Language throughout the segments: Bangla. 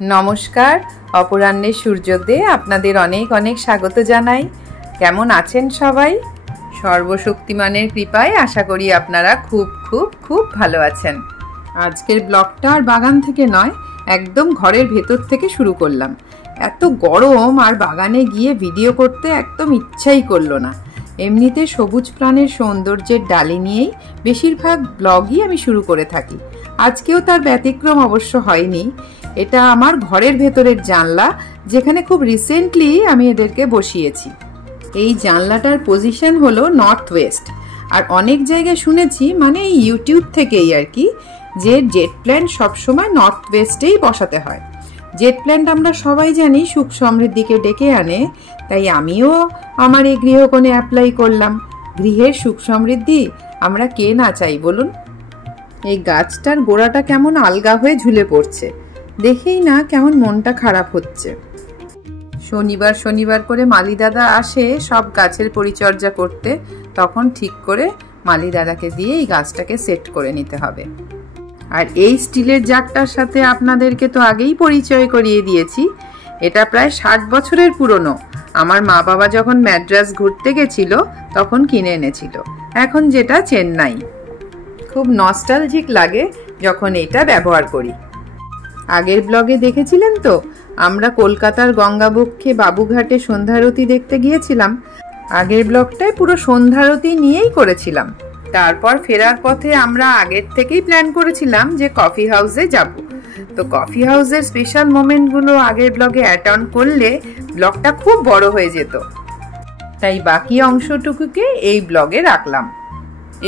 নমস্কার, অপরাহ্নের সূর্যোদয়ে আপনাদের অনেক অনেক স্বাগত জানাই। কেমন আছেন সবাই? সর্বশক্তিমানের কৃপায় আশা করি আপনারা খুব খুব খুব ভালো আছেন। আজকের ব্লগটা আর বাগান থেকে নয়, একদম ঘরের ভেতর থেকে শুরু করলাম। এত গরম আর বাগানে গিয়ে ভিডিও করতে একদম ইচ্ছাই করলো না। এমনিতে সবুজ প্রাণের সৌন্দর্যের ডালি নিয়েই বেশিরভাগ ব্লগই আমি শুরু করে থাকি। আজকেও তার ব্যতিক্রম অবশ্য হয়নি। এটা আমার ঘরের ভেতরের জানলা, যেখানে খুব রিসেন্টলি আমি এদেরকে বসিয়েছি। এই জানলাটার পজিশন হলো নর্থ ওয়েস্ট। আর অনেক জায়গায় শুনেছি, মানে ইউটিউব থেকেই আর কি, যে জেট প্ল্যান্ট সবসময় নর্থ ওয়েস্টেই বসাতে হয়। জেট প্ল্যান্ট আমরা সবাই জানি সুখ সমৃদ্ধিকে ডেকে আনে, তাই আমিও আমার এই গৃহকোণে অ্যাপ্লাই করলাম। গৃহের সুখ সমৃদ্ধি আমরা কে না চাই বলুন? এই গাছটার গোড়াটা কেমন আলগা হয়ে ঝুলে পড়ছে, দেখেই না কেমন মনটা খারাপ হচ্ছে। শনিবার শনিবার করে মালি দাদা আসে সব গাছের পরিচর্যা করতে, তখন ঠিক করে মালি দাদাকে দিয়ে এই গাছটাকে সেট করে নিতে হবে। আর এই স্টিলের জাগটার সাথে আপনাদেরকে তো আগেই পরিচয় করিয়ে দিয়েছি। এটা প্রায় 60 বছরের পুরনো। আমার মা বাবা যখন ম্যাড্রাস ঘুরতে গেছিল তখন কিনে এনেছিল, এখন যেটা চেন্নাই। খুব নস্টালজিক লাগে যখন এটা ব্যবহার করি। আগের ব্লগে দেখেছিলেন তো, আমরা কলকাতার গঙ্গাবক্ষে বাবুঘাটে সন্ধ্যারতি দেখতে গিয়েছিলাম। আগের ব্লগটায় পুরো সন্ধ্যারতি নিয়েই করেছিলাম। তারপর ফেরার পথে আমরা আগের থেকেই প্ল্যান করেছিলাম যে কফি হাউসে যাব। তো কফি হাউসের স্পেশাল মোমেন্টগুলো আগের ব্লগে অ্যাড অন করলে ব্লগটা খুব বড় হয়ে যেত, তাই বাকি অংশটুকুকে এই ব্লগে রাখলাম।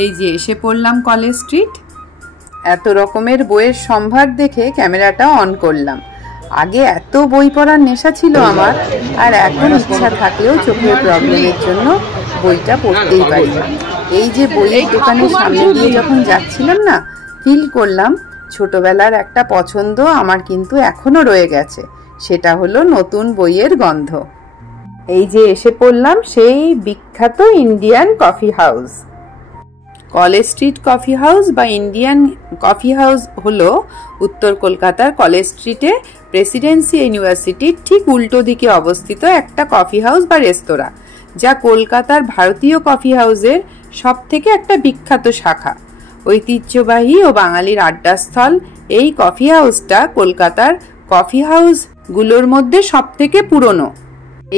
এই যে এসে পড়লাম কলেজ স্ট্রিট। এত রকমের বইয়ের সম্ভার দেখে ক্যামেরাটা অন করলাম। আগে এত বই পড়ার নেশা ছিল আমার, আর এখন ইচ্ছা থাকলেও চোখের প্রবলেমের জন্য বইটা পড়তেই পারি না। এই যে বইয়ের দোকানের সামনে দিয়ে যখন যাচ্ছিলাম না, ফিল করলাম ছোটবেলার একটা পছন্দ আমার কিন্তু এখনো রয়ে গেছে। সেটা হলো নতুন বইয়ের গন্ধ। এই যে এসে পড়লাম সেই বিখ্যাত Indian coffee house. College street coffee house বা ইন্ডিয়ান কফি হাউস হলো উত্তর কলকাতার কলেজ স্ট্রিটে প্রেসিডেন্সি ইউনিভার্সিটির ঠিক উল্টো দিকে অবস্থিত একটা কফি হাউস বা রেস্তোরাঁ, যা কলকাতার ভারতীয় কফি হাউসের সব থেকে একটা বিখ্যাত শাখা। ঐতিহ্যবাহী ও বাঙালির আড্ডাস্থল এই কফি হাউসটা কলকাতার কফি হাউসগুলোর মধ্যে সব থেকে পুরনো।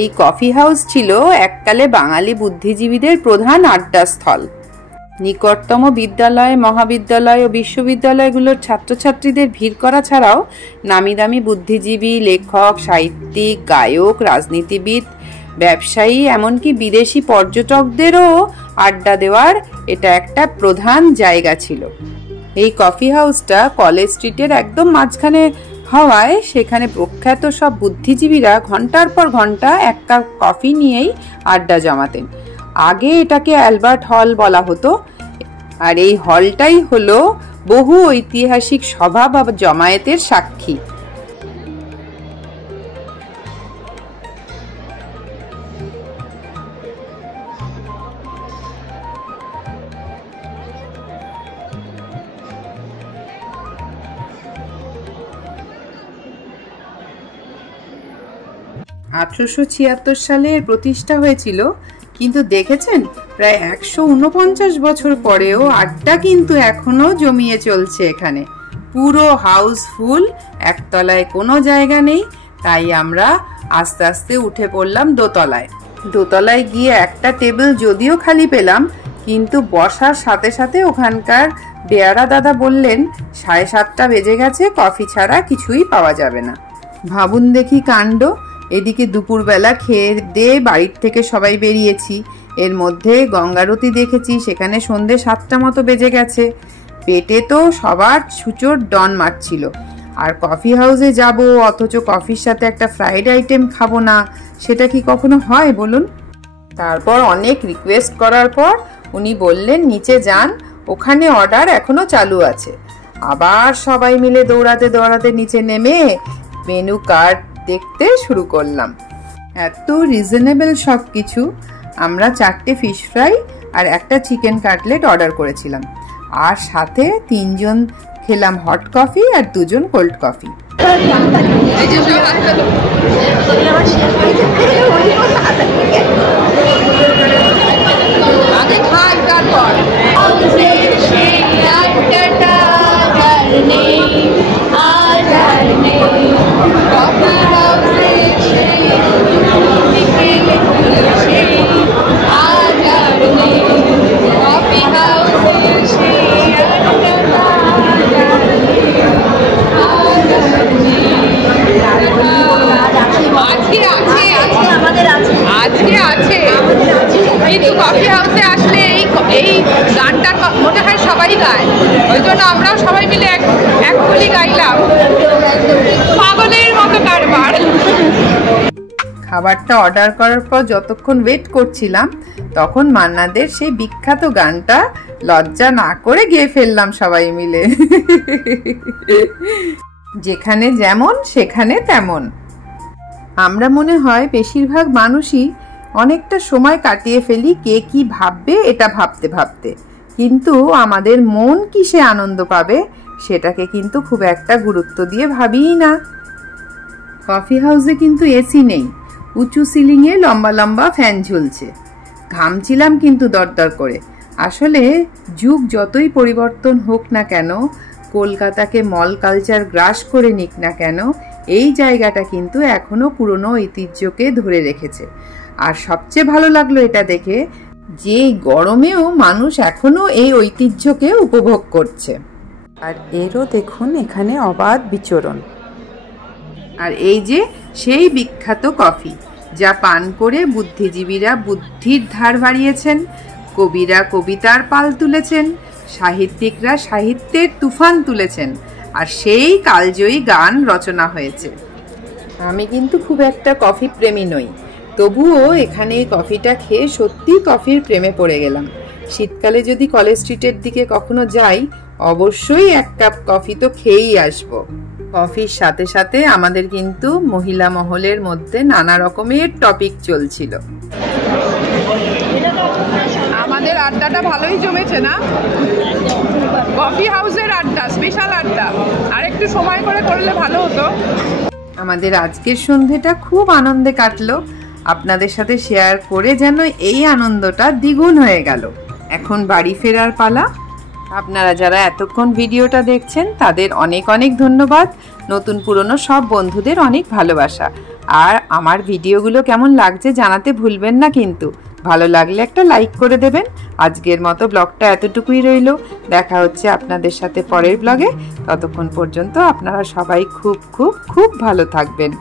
এই কফি হাউস ছিল এককালে বাঙালি বুদ্ধিজীবীদের প্রধান আড্ডাস্থল। নিকটতম বিদ্যালয়, মহাবিদ্যালয় ও বিশ্ববিদ্যালয়গুলোর ছাত্রছাত্রীদের ভিড় করা ছাড়াও নামি দামি বুদ্ধিজীবী, লেখক, সাহিত্যিক, গায়ক, রাজনীতিবিদ, ব্যবসায়ী, এমনকি বিদেশি পর্যটকদেরও আড্ডা দেওয়ার এটা একটা প্রধান জায়গা ছিল। এই কফি হাউসটা কলেজ স্ট্রিটের একদম মাঝখানে হওয়ায় সেখানে প্রখ্যাত সব বুদ্ধিজীবীরা ঘন্টার পর ঘন্টা এক কাপ কফি নিয়েই আড্ডা জমাতেন। আগে এটাকে অ্যালবার্ট হল বলা হতো, আর এই হলটাই হলো বহু ঐতিহাসিক সভা বা জমায়েতের সাক্ষী। 1876 সালে এর প্রতিষ্ঠা হয়েছিল, কিন্তু দেখেছেন প্রায় 149 বছর পরেও আড্ডা কিন্তু এখনো জমিয়ে চলছে এখানে। পুরো হাউসফুল, একতলায় কোনো জায়গা নেই, তাই আমরা আস্তে আস্তে উঠে পড়লাম দোতলায়। দোতলায় গিয়ে একটা টেবিল যদিও খালি পেলাম, কিন্তু বসার সাথে সাথে ওখানকার বেয়ারা দাদা বললেন 7:30 বেজে গেছে, কফি ছাড়া কিছুই পাওয়া যাবে না। ভাবুন দেখি কাণ্ড। এদিকে দুপুরবেলা খেয়ে দিয়ে বাড়ির থেকে সবাই বেরিয়েছি, এর মধ্যে গঙ্গারতি দেখেছি, সেখানে সন্ধে 7টা মতো বেজে গেছে। পেটে তো সবার ছুচোর ডন মারছিল। আর কফি হাউসে যাব অথচ কফির সাথে একটা ফ্রাইড আইটেম খাবো না, সেটা কি কখনো হয় বলুন? তারপর অনেক রিকোয়েস্ট করার পর উনি বললেন নিচে যান, ওখানে অর্ডার এখনো চালু আছে। আবার সবাই মিলে দৌড়াতে দৌড়াতে নিচে নেমে মেনু কার্ড দেখতে শুরু করলাম। এত রিজনেবল সব কিছু। আমরা 4টে ফিশ ফ্রাই আর একটা চিকেন কাটলেট অর্ডার করেছিলাম, আর সাথে 3 জন খেলাম হট কফি আর 2 জন কোল্ড কফি। আগে খাই তারপর আজকে আছে কিন্তু কফি হাউসে আসলে এই গানটার মনে হয় সবাই গায়, ওই জন্য আমরাও সবাই মিলে এক কলি গাইলাম। পাগলের মতো কারবার। খাবারটা অর্ডার করার পর যতক্ষণ ওয়েট করছিলাম তখন মান্নাদের সেই বিখ্যাত গানটা লজ্জা না করে গেয়ে ফেললাম সবাই মিলে। যেখানে যেমন সেখানে তেমন। আমরা মনে হয় বেশিরভাগ মানুষই অনেকটা সময় কাটিয়ে ফেলি কে কি ভাববে এটা ভাবতে ভাবতে, কিন্তু আমাদের মন কিসে আনন্দ পাবে সেটাকে কিন্তু খুব একটা গুরুত্ব দিয়ে ভাবিই না। কফি হাউসে কিন্তু এসি নেই, উঁচু সিলিংয়ে লম্বা লম্বা ফ্যান ঝুলছে। ঘামছিলাম কিন্তু দরদর করে। আসলে যুগ যতই পরিবর্তন হোক না কেন, কলকাতাকে মল কালচার গ্রাস করে নিক না কেন, এই জায়গাটা কিন্তু এখনো পুরনো ঐতিহ্যকে ধরে রেখেছে। আর সবচেয়ে ভালো লাগলো এটা দেখে যে গরমেও মানুষ এখনো এই ঐতিহ্যকে উপভোগ করছে। আর এরও দেখুন এখানে অবাধ বিচরণ। আর এই যে সেই বিখ্যাত কফি, যা পান করে বুদ্ধিজীবীরা বুদ্ধির ধার বাড়িয়েছেন, কবিরা কবিতার পাল তুলেছেন, সাহিত্যিকরা সাহিত্যের তুফান তুলেছেন, আর সেই কালজয়ী গান রচনা হয়েছে। আমি কিন্তু খুব একটা কফি প্রেমী নই, তবুও এখানে এই কফিটা খেয়ে সত্যিই কফির প্রেমে পড়ে গেলাম। শীতকালে যদি কলেজ স্ট্রিটের দিকে কখনো যাই অবশ্যই এক কাপ কফি তো খেয়েই আসবো। কফির সাথে সাথে আমাদের কিন্তু মহিলা মহলের মধ্যে নানা রকমের টপিক চলছিল। আমাদের আড্ডাটা ভালোই জমেছে না? কফি হাউসের আড্ডা, স্পেশাল আড্ডা। আর একটু সময় করে করলে ভালো হতো। আমাদের আজকের সন্ধ্যেটা খুব আনন্দে কাটলো। আপনাদের সাথে শেয়ার করে যেন এই আনন্দটা দ্বিগুণ হয়ে গেল। এখন বাড়ি ফেরার পালা। আপনারা যারা এতক্ষণ ভিডিওটা দেখছেন তাদের অনেক অনেক ধন্যবাদ। নতুন পুরনো সব বন্ধুদের অনেক ভালোবাসা। আর আমার ভিডিওগুলো কেমন লাগছে জানাতে ভুলবেন না কিন্তু। ভালো লাগলে একটা লাইক করে দেবেন। আজকের মতো ব্লগটা এতটুকুই রইল। দেখা হচ্ছে আপনাদের সাথে পরের ব্লগে। ততক্ষণ পর্যন্ত আপনারা সবাই খুব খুব খুব ভালো থাকবেন।